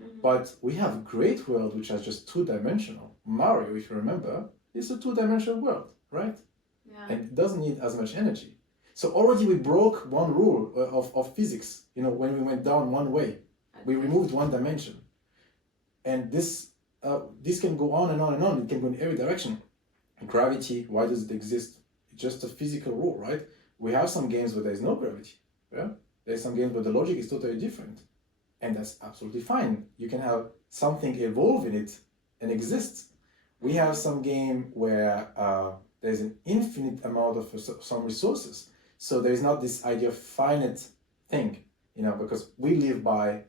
Mm-hmm. But we have a great world which is just two-dimensional. Mario, if you remember, is a two-dimensional world, right? Yeah. And it doesn't need as much energy. So already we broke one rule of physics. You know, when we went down one way, we removed one dimension. And this can go on and on and on. It can go in every direction. Gravity, why does it exist? It's just a physical rule, right? We have some games where there's no gravity. Yeah? There's some games where the logic is totally different. And that's absolutely fine. You can have something evolve in it and exist. We have some game where there's an infinite amount of some resources. So there is not this idea of finite thing, you know, because we live by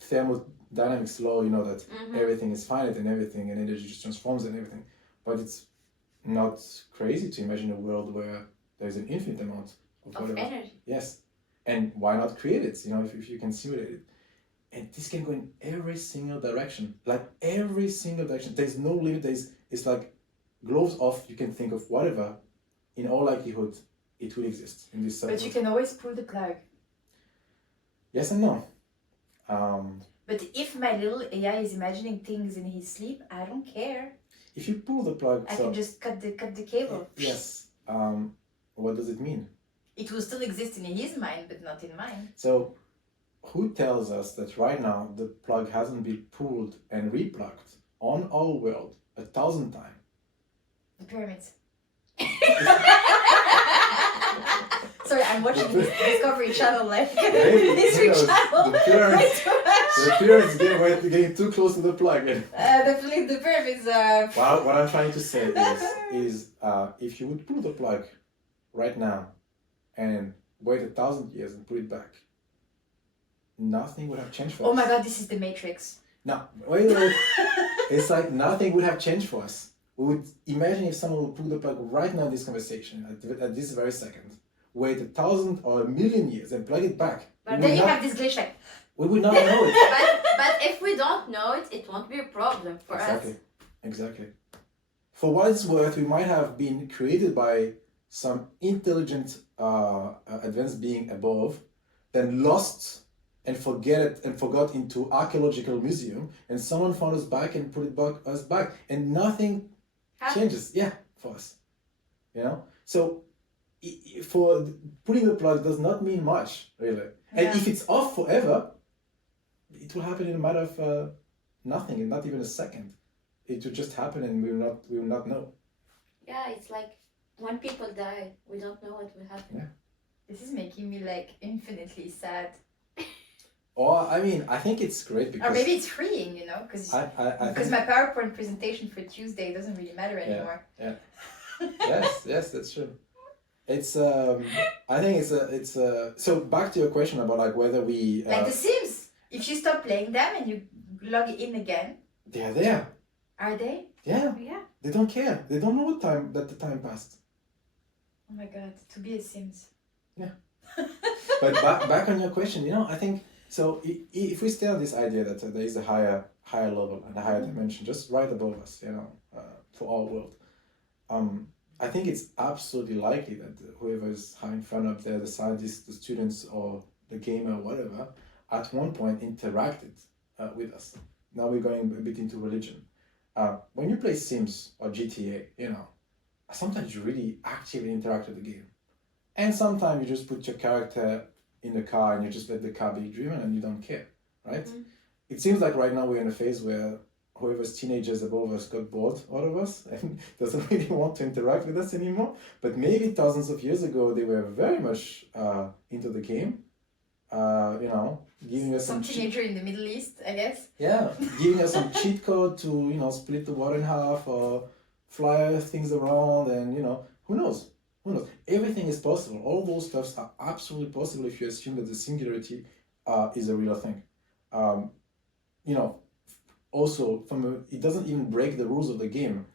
thermodynamics law, you know, that everything is finite and everything, and energy just transforms and everything. But it's not crazy to imagine a world where there's an infinite amount of energy. Yes. And why not create it, you know, if you can simulate it. And this can go in every single direction, like every single direction. There's no limit. It's like gloves off, you can think of whatever. In all likelihood, it will exist in this subworld. But you can always pull the plug. Yes and no. But if my little AI is imagining things in his sleep, I don't care. If you pull the plug, I can just cut the cable. Yes. What does it mean? It will still exist in his mind, but not in mine. So, who tells us that right now the plug hasn't been pulled and replugged on our world 1,000 times? The pyramids. Sorry, I'm watching Discovery Channel like History Channel. The pyramids getting too close to the plug. The pyramids. Well, what I'm trying to say is if you would pull the plug right now and wait 1,000 years and put it back, nothing would have changed for us. Oh my God, this is the Matrix. No, wait. It's like nothing would have changed for us. We would imagine if someone would pull the plug right now in this conversation, at this very second, wait 1,000 or 1,000,000 years and plug it back. But then you have this glitch like. We would not know it. but if we don't know it, it won't be a problem for us. Exactly. For what it's worth, we might have been created by some intelligent advanced being above, then lost and forgot into archaeological museum, and someone found us back and put us back, and nothing changes. Yeah, for us. You know? So for putting the plug does not mean much, really. And if it's off forever, it will happen in a matter of nothing, and not even a second. It will just happen, and we will not know. Yeah, it's like when people die, we don't know what will happen. Yeah. This is making me like infinitely sad. Or I mean, I think it's great because. Or maybe it's freeing, you know, because my PowerPoint presentation for Tuesday doesn't really matter anymore. Yeah. yes, that's true. It's I think it's so back to your question about like whether we like The Sims. If you stop playing them and you log in again, they're there. Are they? Yeah. Yeah. They don't care. They don't know what time that the time passed. Oh my God, to be a Sims. Yeah. But back on your question, you know, I think so. If we stay on this idea that there is a higher level and a higher dimension just right above us, you know, for our world, I think it's absolutely likely that whoever is having fun up there, the scientists, the students, or the gamer, whatever, at one point interacted with us. Now we're going a bit into religion. When you play Sims or GTA, you know, sometimes you really actively interact with the game. And sometimes you just put your character in the car and you just let the car be driven and you don't care, right? Mm-hmm. It seems like right now we're in a phase where whoever's teenagers above us got bored out of us and doesn't really want to interact with us anymore. But maybe thousands of years ago, they were very much into the game. You know, giving us some teenager in the Middle East, I guess. Yeah, giving us some cheat code to, you know, split the water in half or fly things around, and you know, who knows? Who knows? Everything is possible. All those stuffs are absolutely possible if you assume that the singularity is a real thing. You know, also it doesn't even break the rules of the game.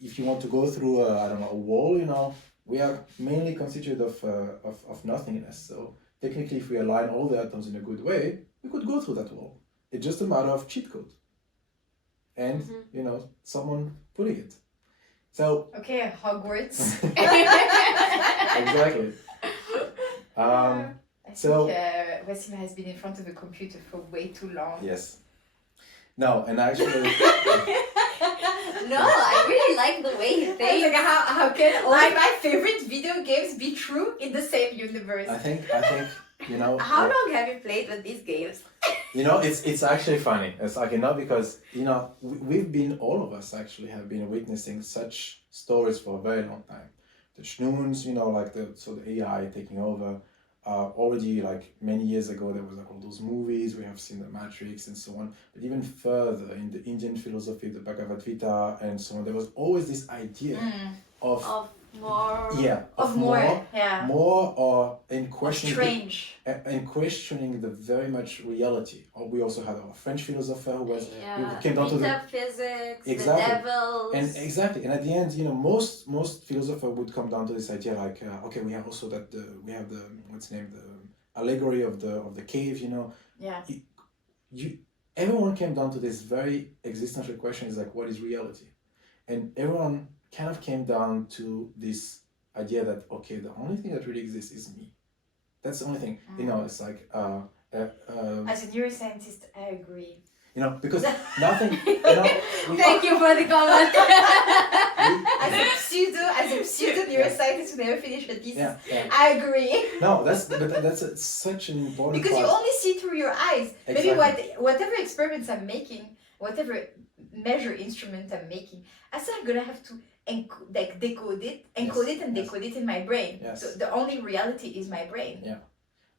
If you want to go through a wall, you know, we are mainly constituted of nothingness. So technically, if we align all the atoms in a good way, we could go through that wall. It's just a matter of cheat code. And, you know, someone putting it. So... Okay, Hogwarts. Exactly. I think Ouassim has been in front of a computer for way too long. Yes. No, and actually... No, I really like the way you think. Like how can all my favorite video games be true in the same universe? I think you know. How long have you played with these games? You know, it's actually funny. It's like, you know, because you know we've been, all of us actually have been witnessing such stories for a very long time. The schnoons, you know, like the AI taking over. Already like many years ago there was like all those movies, we have seen the Matrix and so on, but even further in the Indian philosophy, the Bhagavad Gita and so on, there was always this idea of more, and questioning strange and questioning the very much reality. Or we also had our French philosopher who came down to the metaphysics, the devils, and and at the end, you know, most philosophers would come down to this idea like okay, we have also the allegory of the cave, you know. Everyone came down to this very existential question, is like, what is reality? And everyone kind of came down to this idea that, okay, the only thing that really exists is me. That's the only thing. You know, it's like... as a neuroscientist, I agree. You know, because nothing, you know. Thank you for the comment. As a pseudo neuroscientist who never finished a thesis, Yeah. I agree. No, that's such an important Because part. you only see through your eyes. Exactly. Maybe whatever experiments I'm making, whatever measure instrument I'm making, I'm still gonna have to decode it, encode it, and decode it in my brain. Yes. So the only reality is my brain. Yeah.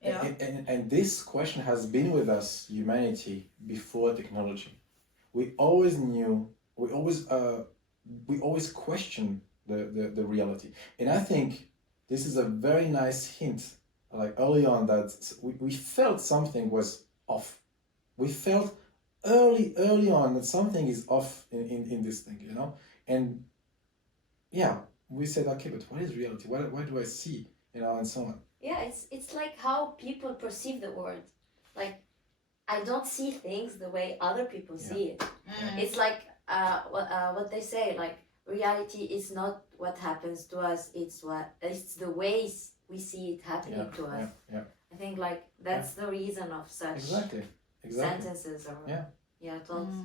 You know? And this question has been with us, humanity, before technology. We always knew, we always question the reality. And I think this is a very nice hint, like early on, that we felt something was off. We felt early on that something is off in this thing, you know? And yeah, we said, okay, but what is reality? What do I see? You know, and so on. Yeah, it's like how people perceive the world. Like, I don't see things the way other people see it. It's like what they say, like, reality is not what happens to us, it's the ways we see it happening to us. Yeah. I think like that's the reason of such Exactly. sentences or thoughts.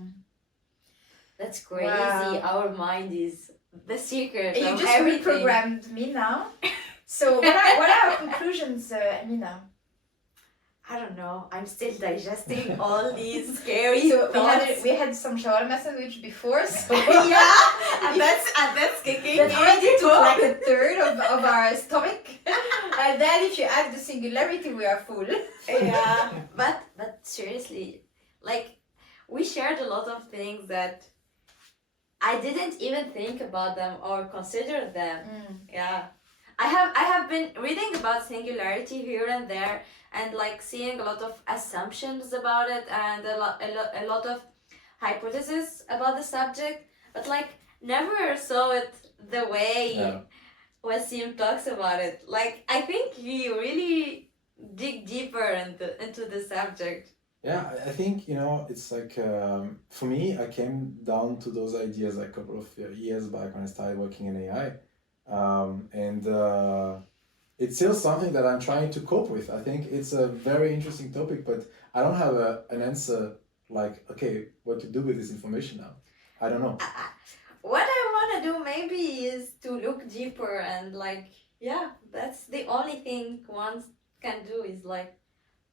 That's crazy. Wow. Our mind is the secret You of just everything. reprogrammed me now. So what are our conclusions, Amina? I don't know. I'm still digesting all these scary So thoughts. we had some shawarma sandwich before, so Yeah, and that's kicking that already in. took like a third of our stomach. And then if you add the singularity, we are full. Yeah, but seriously, like, we shared a lot of things that I didn't even think about them or consider them. Yeah, I have been reading about singularity here and there, and like seeing a lot of assumptions about it and a lot of hypotheses about the subject, but like never saw it the way Ouassim talks about it. Like, I think he really dig deeper into the subject. Yeah, I think, you know, it's like, for me, I came down to those ideas like a couple of years back when I started working in AI. It's still something that I'm trying to cope with. I think it's a very interesting topic, but I don't have an answer like, okay, what to do with this information now. I don't know. What I want to do maybe is to look deeper and like, yeah, that's the only thing one can do is like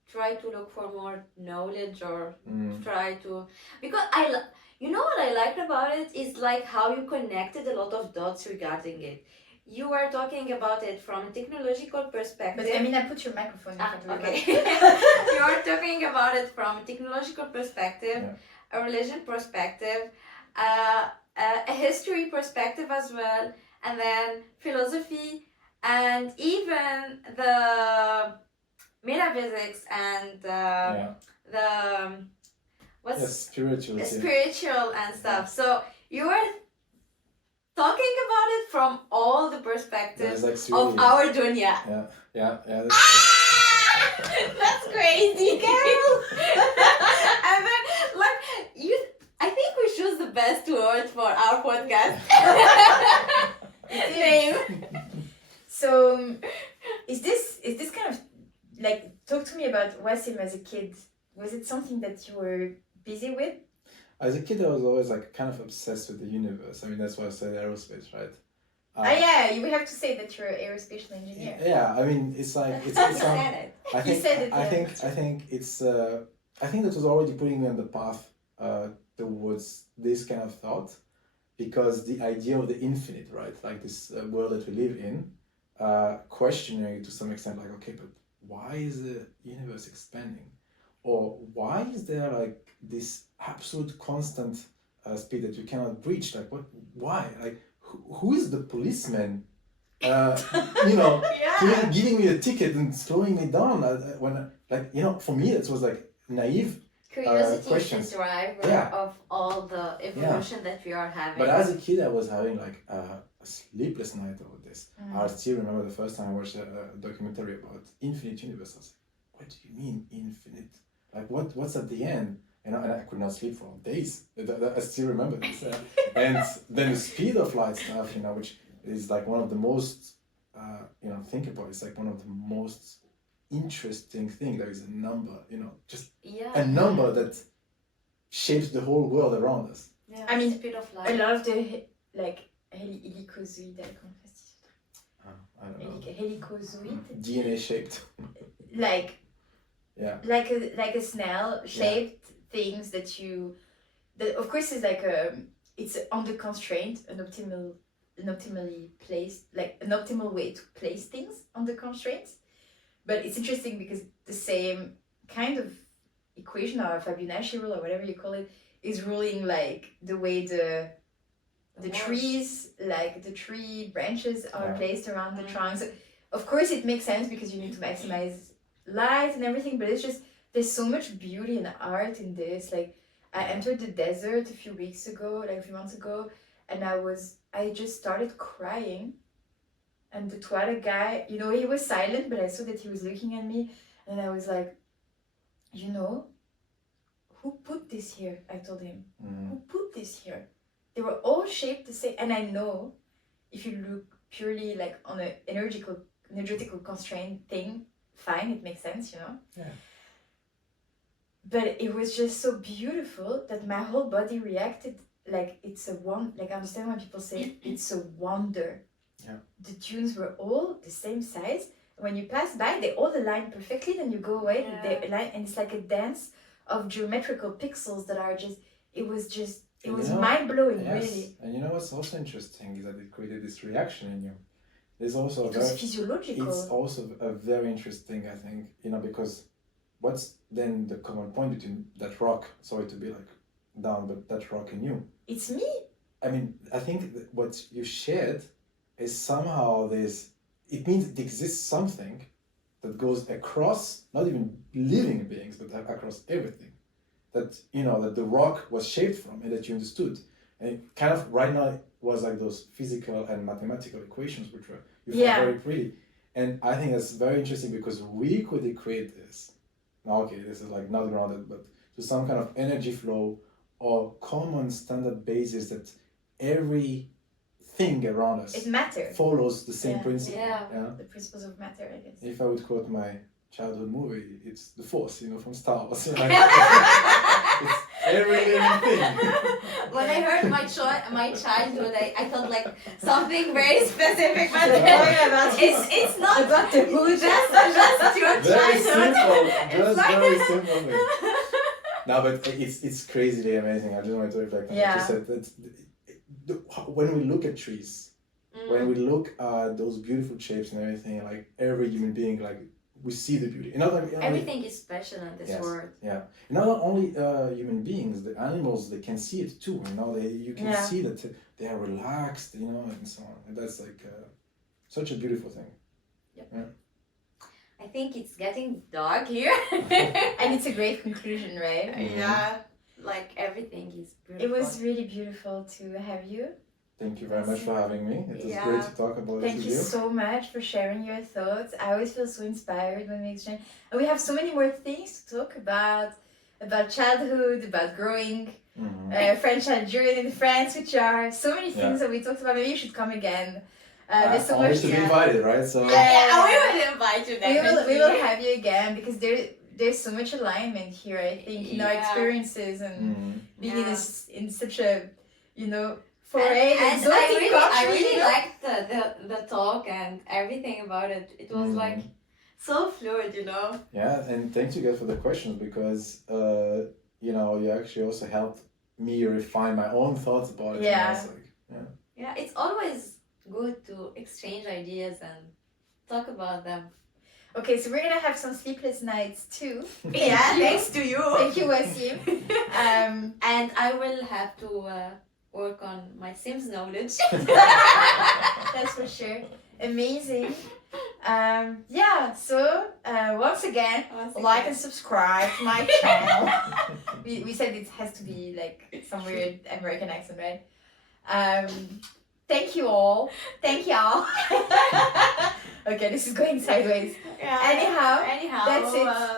try to look for more knowledge or try to, because you know what I liked about it is like how you connected a lot of dots regarding it. You were talking about it from a technological perspective. But Amina, put your microphone. Okay. You are talking about it from a technological perspective, a religion perspective, a history perspective as well, and then philosophy, and even the metaphysics and the spiritual and stuff. So you were talking about it from all the perspectives of our Dunia. Yeah. That's crazy, girl. And then, like, I think we choose the best word for our podcast. Name. So, is this kind of like, talk to me about Ouassim as a kid. Was it something that you were busy with? As a kid, I was always like kind of obsessed with the universe. I mean, that's why I said aerospace, right? You have to say that you're an aerospatial engineer. Yeah, I mean, it's like it's You said it. I think You said it, I think it's I think that was already putting me on the path towards this kind of thought, because the idea of the infinite, right? Like this world that we live in, questioning to some extent, like, okay, but why is the universe expanding? Or why is there like this absolute constant speed that you cannot breach? Like, what? Why? Like, who is the policeman? You know, giving me a ticket and slowing me down when, like, you know, for me it was like naive. Curiosity is the driver of all the evolution that we are having. But as a kid, I was having like a sleepless night over this. I still remember the first time I watched a documentary about infinite universe. I was like, what do you mean infinite? Like, what's at the end? And I could not sleep for days. I still remember this. And then the speed of light stuff, you know, which is like one of the most, you know, think about it, it's like one of the most interesting thing. There is a number, you know, just a number that shapes the whole world around us. Yeah, I mean, speed of A light. lot of the like helicozoid, I don't know. helicozoid, DNA shaped. like Yeah. like a snail shaped things that of course is like it's under constraint, an optimally placed, like an optimal way to place things under constraints. But it's interesting because the same kind of equation or Fibonacci rule or whatever you call it is ruling like the way the trees, like the tree branches are placed around the trunk. So of course it makes sense because you need to maximize light and everything, but it's just there's so much beauty and art in this. Like I entered the desert a few weeks ago, like a few months ago, and I just started crying. And the toilet guy, he was silent, but I saw that he was looking at me, and I was like, who put this here? I told him, who put this here? They were all shaped the same, and I know if you look purely like on an energetical constraint thing, fine, it makes sense, Yeah. But it was just so beautiful that my whole body reacted like it's a like I understand when people say it's a wonder. Yeah. The tunes were all the same size. When you pass by, they all align perfectly. Then you go away, they align, and it's like a dance of geometrical pixels that are just. It was mind blowing, really. And you know what's also interesting is that it created this reaction in you. There's also it was physiological. It's also a very interesting, I think, because what's then the common point between that rock? Sorry to be like down, but that rock and you. It's me. I mean, I think that what you shared is somehow it means it exists something that goes across not even living beings, but across everything. That that the rock was shaped from and that you understood. And it kind of right now was like those physical and mathematical equations which you found very pretty. And I think that's very interesting because we could equate this. Now okay, this is like not grounded, but to some kind of energy flow or common standard basis that every thing around us follows the same principle. Yeah, the principles of matter, I guess. If I would quote my childhood movie, it's the Force, from Star Wars. It's every living thing. When I heard my childhood, I thought like something very specific, but it's not about the hood. Just your Very childhood. simple, very simple thing. No, but it's crazily amazing. I just wanted to reflect on what you said. When we look at trees, when we look at those beautiful shapes and everything, like every human being, like we see the beauty. Everything is special in this world. Yeah, not only human beings, the animals, they can see it too. You can see that they are relaxed, and so on. And that's like such a beautiful thing. Yep. Yeah. I think it's getting dark here. And it's a great conclusion, right? Yeah, like everything is beautiful. It was really beautiful to have you. Thank you very much for having me. It was great to talk about it with you. Thank you so much for sharing your thoughts. I always feel so inspired when we exchange. And we have so many more things to talk about childhood, about growing, French-Algerian in France, which are so many things that we talked about. Maybe you should come again. There's so much to be invited, right? So we will invite you. We will have you again because there's so much alignment here. I think in our experiences and being in such a foreign exotic country. I really liked the talk and everything about it. It was like so fluid, Yeah, and thank you guys for the questions because you actually also helped me refine my own thoughts about it. Yeah. Yeah, it's always good to exchange ideas and talk about them. Okay, so we're gonna have some sleepless nights too. Thanks to you. Thank you, Ouassim. And I will have to work on my Sims knowledge. That's for sure. Amazing. So once again, like and subscribe to my channel. we said it has to be like some weird American accent, right? Thank you all. Thank y'all. Okay, this is going sideways. Anyhow,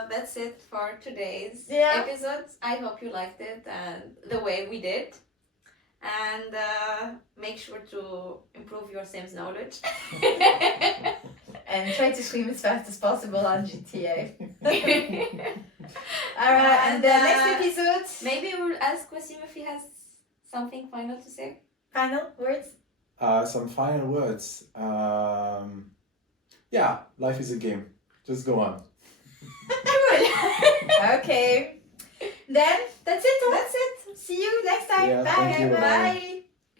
that's it. for today's Yeah. episode. I hope you liked it and the way we did. And make sure to improve your Sims knowledge. And try to swim as fast as possible on GTA. Alright, and the And, next episode. Maybe we'll ask Ouassim if he has something final to say. Final words. Some final words. Yeah, life is a game. Just go on. Okay. Then that's it. That's it. See you next time. Yeah, Bye. thank you. Bye.